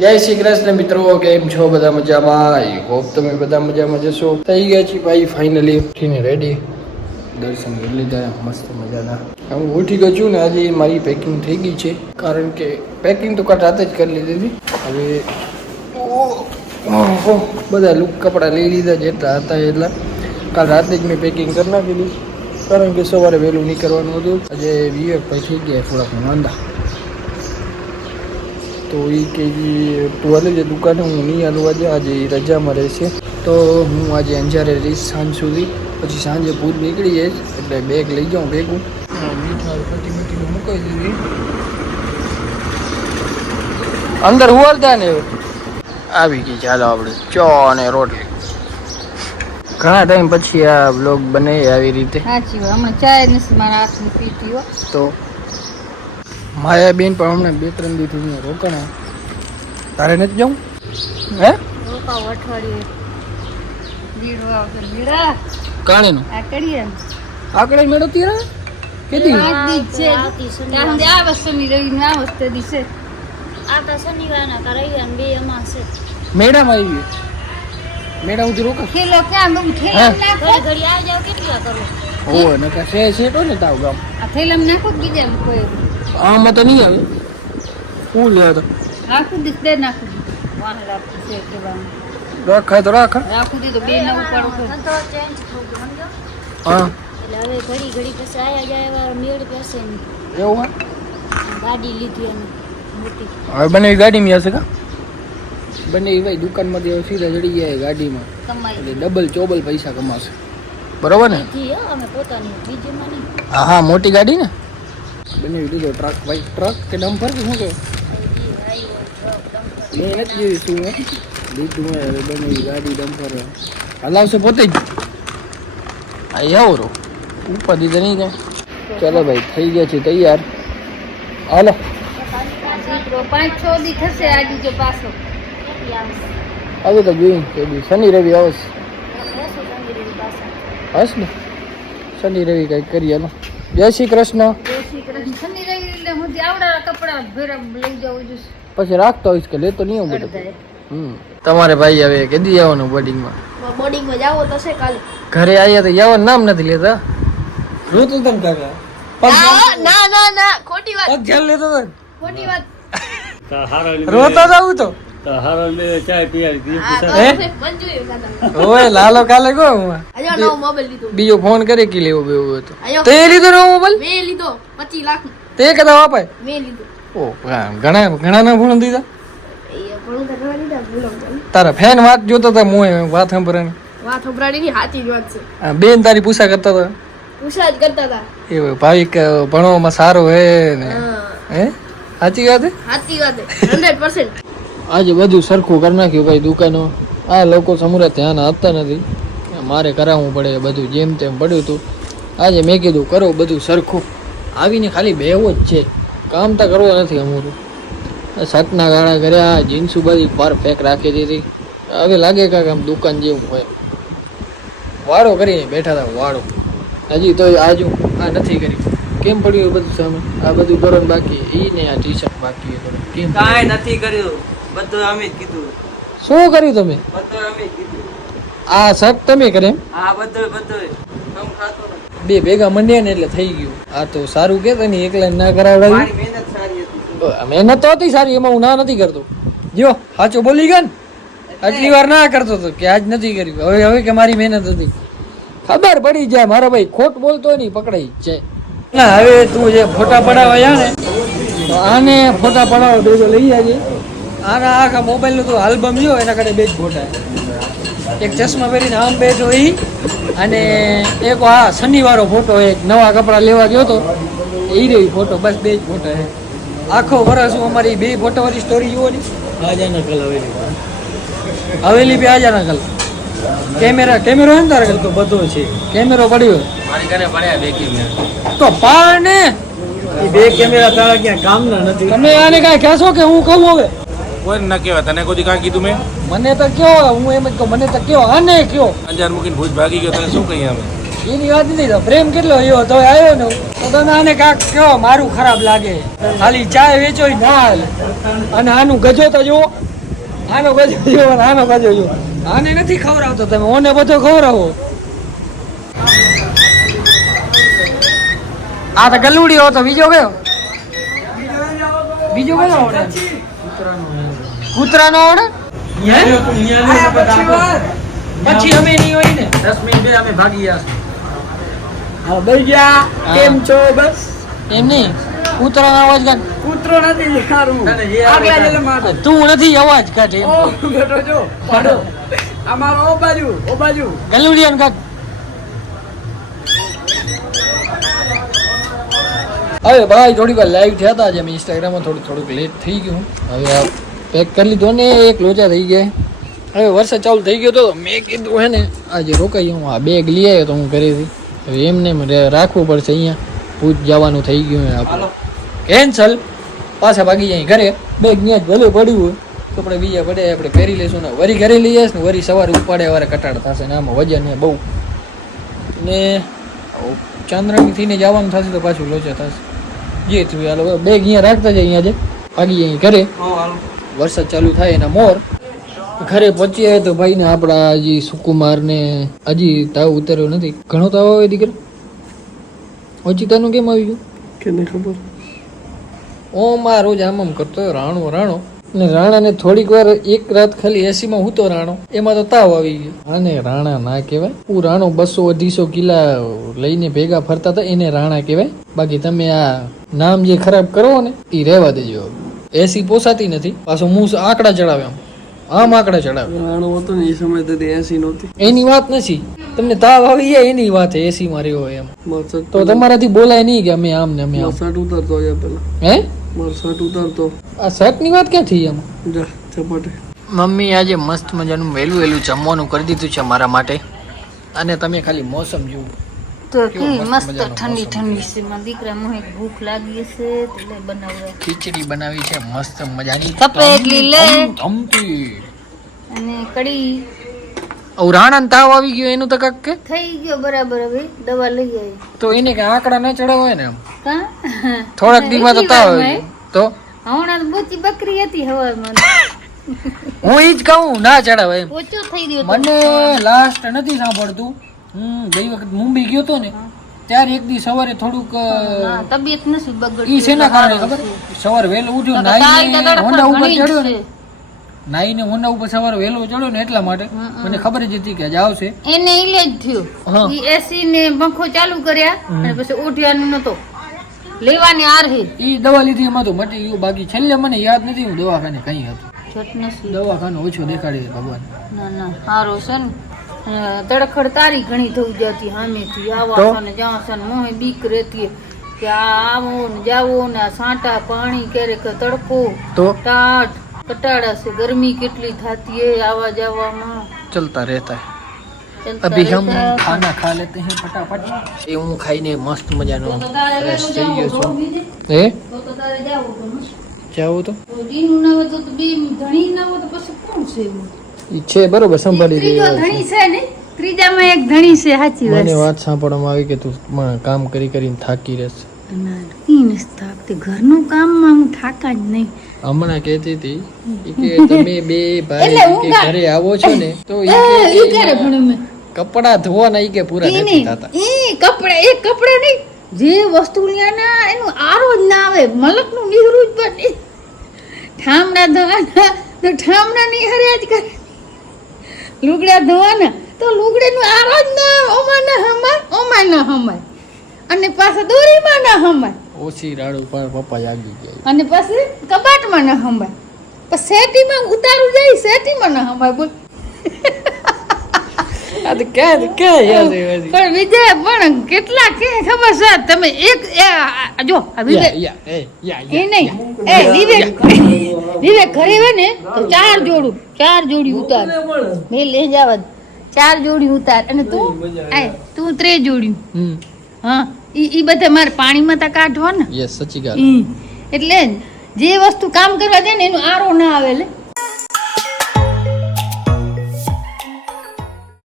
જય શ્રી કૃષ્ણ મિત્રો, કેમ છો બધા મજામાં? આઈ હોપ તમે બધા મજામાં જશો. થઈ ગયા છીએ ભાઈ ફાઇનલી ઉઠીને રેડી દર્શન કરી લીધા, મસ્ત મજાના. હું ઉઠી ગયો છું ને આજે મારી પેકિંગ થઈ ગઈ છે. કારણ કે પેકિંગ તો કાલ રાતે જ કરી લીધી હતી. હવે બધા લુક કપડાં લઈ લીધા જેટલા હતા એટલા. કાલ રાતે જ મેં પેકિંગ કરી નાખેલી કારણ કે સવારે વહેલું નીકળવાનું હતું. આજે વિવેકભાઈ થઈ ગયા થોડાક માંદા તો એ કે ઈ જે દુકાને હું નહીં હાલું આજે રજામાં રહેશે. તો હું આજે અંજારે રહીશ સાંજ સુધી. પછી સાંજે ભૂજ નીકળી જઈશ એટલે બેગ લઈ જાઉં ભેગું. મીઠા પટી મીઠી મુકાઈ દીધી અંદર હુવાલતા ને આવી ગઈ ચાલો આપણે ચો અને રોટલી. ઘણા ટાઈમ પછી આ બ્લોગ બને આવી રીતે. સાચી વાત. હમણાં ચાય નથી મારા હાથની પીતી હો. તો માયા બેન પણ હમણાં બે ત્રણ દીધું અહીંયા રોકાણા. તારે નથી જવું? હે? રોકાવ અઠવાડિયે. બીડવા વગર બીડા? કાણીનું? આ કરીએ આકડે મેળો તીરા કેદી પાંચ દી છે. ત્યાં આ વસ્તુ ની રવિ આ વસ્તુ દી છે. આ તો શનિવારના કરાવી બે એમાં છે. મેડમ આવી સુધી રોકા ખેલો ક્યાં? હે? નાખો. ઘડી ઘડી આવી જાવ કેટલા કરો? ઓ નકા શે છે તો ને તાવ ગામ. આ થેલમ નાખો કે બીજા કોઈ? આમાં તો નહીં આવે હું લે તો આખું દીસ દે નાખું વાહ રાખું છે કેવાનું રાખાય તો રાખા રાખું દી તો બે ના ઉપર ઉપર તો ચેન્જ થઈ ગયો સમજો હા એટલે હવે ઘડી ઘડી પછી આયા જાય એવા મેળ બેસે નહીં એવું હોય ગાડી લીધી અમે મોટી હવે બંને ગાડીમાં હશે કા બંને ભાઈ દુકાનમાંથી હવે સીધા ચડી ગયા ગાડીમાં કમાઈ એટલે ડબલ ચોબલ પૈસા કમાશે બરોબર ને લીધી હો અમે પોતાની બીજીમાં નહીં હા હા મોટી ગાડી ને બંને લીધો ટ્રક ભાઈ ટ્રક કે ડમ્પર કે શું કે મેં નથી જોયું શું હે લીધું હવે બંને ગાડી ડમ્પર હે. હલાવશે પોતે જ આ આવો રો ઉપર દીધે નહીં કાંઈ ચાલો ભાઈ થઈ ગયા છે તૈયાર હાલો પાંચ છ દી થશે આજે જો પાછો કેટલી તો જોઈ કે શનિ રવિ આવશે હસ ને શનિ રવિ કંઈક કરીએ હાલો જય શ્રી કૃષ્ણ. જય શ્રી કૃષ્ણ. શનિ રવિ એટલે હું આવડા કપડા ભેરા લઈ જવું જોઈશ પછી રાખતો હોઈશ કે લેતો નહીં હું બધું. હમ. તમારે ભાઈ હવે કદી આવવાનું બોર્ડિંગમાં બોર્ડિંગમાં જાવો તો છે કાલે. ઘરે આવ્યા તો જવાનું નામ નથી લેતા? રૂતુ તમ કાકા ના ના ના ખોટી વાત. પગ ઝાલ લેતો તો? ખોટી વાત. રોતો જ તો? બીજો ફોન કરે કે લેવો બેવો હતો તે. લીધો નવો મોબાઈલ મેં લીધો પચીસ લાખ તે કદા વાપાય મેં લીધો. ઓ ઘણા ઘણા ના ફોન દીધા તારા ફેન વાત જોતો તા મોય વાત સંભરાણી વાત સંભળાડી સાચી જ વાત છે. આ બેન તારી પૂછા કરતા હતા પૂછા જ કરતા હતા એ ભાવિક ભણવામાં સારો હે ને. હે. સાચી વાત હે? સાચી વાત હંડ્રેડ પર્સન્ટ આજે બધું સરખું કરી નાખ્યું ભાઈ દુકાનો. આ લોકો સમૂરે ધ્યાન આપતા નથી. મારે કરાવવું પડે બધું જેમ તેમ પડ્યું હતું. આજે મેં કીધું, કરો બધું સરખું. આવીને ખાલી બેવો જ છે. કામ તો કરવો નથી અમારું. સટના ગાળા કર્યા જીન્સુ બધી પરફેક્ટ રાખી દીધી. હવે લાગે કાંક આમ દુકાન જેવું હોય. વાળો કરીને બેઠા હતા, વાળો. હજી તો આજુ આ નથી કરી. કેમ પડ્યું બધું સામે? આ બધું કરો બાકી એ ને આ ટી શર્ટ બાકી કેમ કાંઈ નથી કર્યું. બધું અમે કીધું. શું કર્યું તમે? બધું અમે કીધું. આ શર્ટ તમે કરે હા બધું બધું. બે ભેગા મંડ્યા ને એટલે થઈ ગયું. આ તો સારું કે તને એકલા ના કરાવડાવી? મહેનત સારી હતી મહેનત તો હતી સારી એમાં હું ના નથી કરતો. જો સાચો બોલી ગયા ને આટલી વાર ના કરતો હતો કે આજ નથી કર્યું. હવે હવે કે મારી મહેનત હતી. ખબર પડી જાય મારો ભાઈ ખોટ બોલતો નહીં પકડાઈ છે જાય. ના હવે તું જે ફોટા પડાવવા ને આને ફોટા પડાવવા ભેગો લઈ જાજે આના આખા મોબાઈલનું તો આલ્બમ જો એના કારણે બે જ ફોટા એક ચશ્મા પહેરીને આમ બેઠો એ અને એક આ શનિવારો ફોટો એક નવા કપડાં લેવા ગયો હતો એ રહ્યો ફોટો બસ બે જ ફોટા છે આખો વરસ હું અમારી બે ફોટોવાળી સ્ટોરી જુઓ ને. આજાના કલ હવેલી હવેલી બી આજાના કલ કેમેરા કેમેરો હે ને તારે તો બધો છે. કેમેરો પડ્યો. મારી ઘરે પડ્યા બે કેમેરા. તો પાડ ને બે કેમેરા તારા ક્યાં કામના નથી. તમે આને કાંઈ કહેશો કે હું કહું હવે? કોઈ ના કહેવાય. તને કોઈ કાંઈ કીધું મેં? મને તો કયો હું એમ જ કહું મને તો કયો આને કયો? અંજાર મૂકીને ભૂજ ભાગી ગયો તને શું કહીએ અમે? એની વાત નથી તો પ્રેમ કેટલો એવો તો આવ્યો ને તો તમે આને કાંક કહો મારું ખરાબ લાગે. ખાલી ચાય વેચો ના હાલે. અને આનું ગજો તો જુઓ. આનો ગજો જુઓ આનો ગજો જુઓ. આને નથી ખવડાવતો તમે ઓને બધો ખવડાવો. આ તો ગલુડી હો તો બીજો કયો? બીજો કયો આવડે? કૂતરાનો આવડે પછી અમે નહીં હોય ને. દસ મિનિટ બે અમે ભાગી ગયા હા ભાઈ ગયા. કેમ છો? બસ. એમ નહીં. કૂતરાનો અવાજ કાઢ. કૂતરો નથી સારું તું નથી અવાજ કાઢ એમ. બેઠો જો પાડો. અમારો ઓ બાજુ ઓ બાજુ. ગલુડિયન કાઢ. હવે ભાઈ થોડીક વાર લાઈવ થયા હતા આજે. મેં ઇન્સ્ટાગ્રામમાં થોડું થોડુંક લેટ થઈ ગયું. હવે આ પેક કરી લીધો ને, એક લોચા થઈ ગયા. હવે વરસાદ ચાલુ થઈ ગયો તો મેં કીધું હે ને, આજે રોકાઈ હું આ બેગ લઈ આવ્યો તો હું ઘરેથી. હવે એમને રાખવું પડશે અહીંયા. પૂછ જવાનું થઈ ગયું આપણે. કેન્સલ પાછા ભાગી જાય ઘરે. બેગ ત્યાં જ ભલે પડ્યું હોય. આપણે બીજા પડે, આપણે પહેરી લઈશું ને, વરી ઘરે લઈ જઈશ ને, વરી સવારે ઉપાડે વારે કટાડ થશે ને, આમાં વજન ને બહુ. ને ચાંદ્રાણીથી ને જવાનું થશે તો પાછું લોચા થશે. જે થયું, હાલો બેગ અહીંયા રાખતા જાય અહીંયા જે ભાગી જાય ઘરે. વરસાદ ચાલુ થાય એના મોર. ઘરે પહોંચીએ તો ભાઈ ને આપણા હજી સુકુમાર ને હજી તાવ ઉતર્યો નથી. ઘણો તાવ આવે દીકરા? ઓચિતાનું કેમ આવી ગયું? કેને ખબર? ઓ મા રોજ આમ આમ કરતો રાણો રાણો. ને રાણાને થોડીક વાર એક રાત ખાલી એસીમાં હું તો રાણો. એમાં તો તાવ આવી ગયો. અને રાણા ના કહેવાય? હું રાણો બસો અઢીસો કિલા લઈને ભેગા ફરતા હતા એને રાણા કહેવાય? બાકી તમે આ નામ જે ખરાબ કરો ને એ રહેવા દેજો. એસી પોસાતી નથી. પાછો હું આંકડા ચડાવે આમ. આમ આંકડા ચડાવે. રાણો હતો ને એ સમય તો એસી નહોતી. એની વાત નથી. તમને તાવ આવી જાય એની વાત એસી માં રહ્યો હોય એમ તો તમારાથી બોલાય નહીં કે અમે આમ ને અમે આમ. મરસટ ઉતરતો હોય પેલા. હે? મરસટ ઉતરતો. આ શર્ટની વાત ક્યાં થઈ એમ? જા ચપાટે મમ્મી આજે મસ્ત મજાનું વહેલું વહેલું જમવાનું કરી દીધું છે મારા માટે. અને તમે ખાલી મોસમ જુઓ. તો કેવી મસ્ત મસ્ત ઠંડી. ઠંડી છે. દીકરા મોહે ભૂખ લાગી છે એટલે બનાવવા. ખીચડી બનાવી છે મસ્ત મજાની સફેદલી લે. ધમતી અને કઢી. રાણા તાવ આવી ગયો એનું તો કાક કે? થઈ ગયો બરાબર હવે દવા લઈ આવી. તો એને કે આંકડા ના ચડાવો ને એમ? કા? થોડાક દીમાં તો તાવ આવી તો? હમણાં બોચી બકરી હતી હવામાં હું ઈ જ કહું ના ચડાવ એમ. ઓછો થઈ ગયો મને લાસ્ટ નથી સાંભળતું. ગઈ વખત મુંબઈ ગયો તો ને ત્યારે એક દી સવારે થોડુંક તબિયત નથી બગડી ઈ શેના કારણે ખબર. સવારે વહેલું ઉઠ્યું નાઈને હોન્ડા ઉપર ચડ્યો ને. નાઈને હોન્ડા ઉપર સવારે વહેલો ચડ્યો ને એટલા માટે મને ખબર જ હતી કે આજે આવશે. એને ઈલે જ થયો. ઈ એસી ને પંખો ચાલુ કર્યા અને પછી ઉઠ્યાનું નતો. લેવાની આર હે. ઈ દવા લીધી એમાં તો મટી ગયું. બાકી છેલ્લે મને યાદ નથી હું દવાખાને કઈ હતું. નથી. ઓછો દેખાડી ભગવાન. ના ના સારો છે ને. તડખડ તારી ઘણી થઈ જતી સામેથી? આવા ને જ્યાં છે ને મોહે બીક રહેતી. કે આ આવો ને જાવો ને આ સાંટા પાણી ક્યારેક તડકો. તો? ટાટ કટાડા છે ગરમી કેટલી થતી હે આવા જવામાં. ચલતા રહેતા. હૈ અભી હમ ખાના ખા લેતે હે ફટાફટ. એ હું ખાઈને મસ્ત મજાનો ફ્રેશ થઈ ગયો છું. હે? તો તો તારે જાવું તો ને. તો? તો ડીનું તો તો બે ધણી ના હોય તો પછી કોણ છે એવું? છે બરોબર સંભાળી રહ્યો ધણી છે ને? ત્રીજામાં એક ધણી છે સાચી વાત મને વાત સાંભળવામાં આવી કે તું મ- કામ કરી કરીને થાકી રહેશે. ના ઈ નથી થાકતી. ઘરનું કામમાં હું થાકા જ નહીં. હમણાં કહેતી હતી કે તમે બે ભાઈ કે ઘરે આવો છો ને તો ઈ કે ક્યારે ભણ્યું મેં કપડા ધોવાના ઈ કે પૂરા નથી થતા. ઈ કપડા એ કપડા નહીં. જે વસ્તુ લ્યાના એનું આરો જ ના આવે. મલકનું નીહરું જ બને. ઠામડા ધોવાના તો ઠામડા નિહર્યા જ કરે. લુગડા ધોવાના તો લુગડાનું આરો જ ના ઓમાં ના હમાય ઓમાં ના હમાય. અને પાછા દોરીમાં ના હમાય. ઓછી રાડ ઉપર પપ્પા જાગી ગયા. અને પછી કબાટમાં ના હમાય. પછી સેટીમાં ઉતારું જાય સેટીમાં ના હમાય બોલ? પણ વિજય પણ કેટલા કે ખબર છે? તમે એક એ જો એ, નહીં. એ વિવેક વિવેક ઘરે હોય ને તો ચાર જોડું ચાર જોડી ઉતાર. મેં લઈ જવા ચાર જોડી ઉતાર. અને તું આય તું ત્રે જોડી. હા ઈ ઈ બધા મારે પાણીમાં તા કાઢવા ને. યસ સચી ગાલ એટલે જે વસ્તુ કામ કરવા જાય ને એનું આરો ના આવે લે.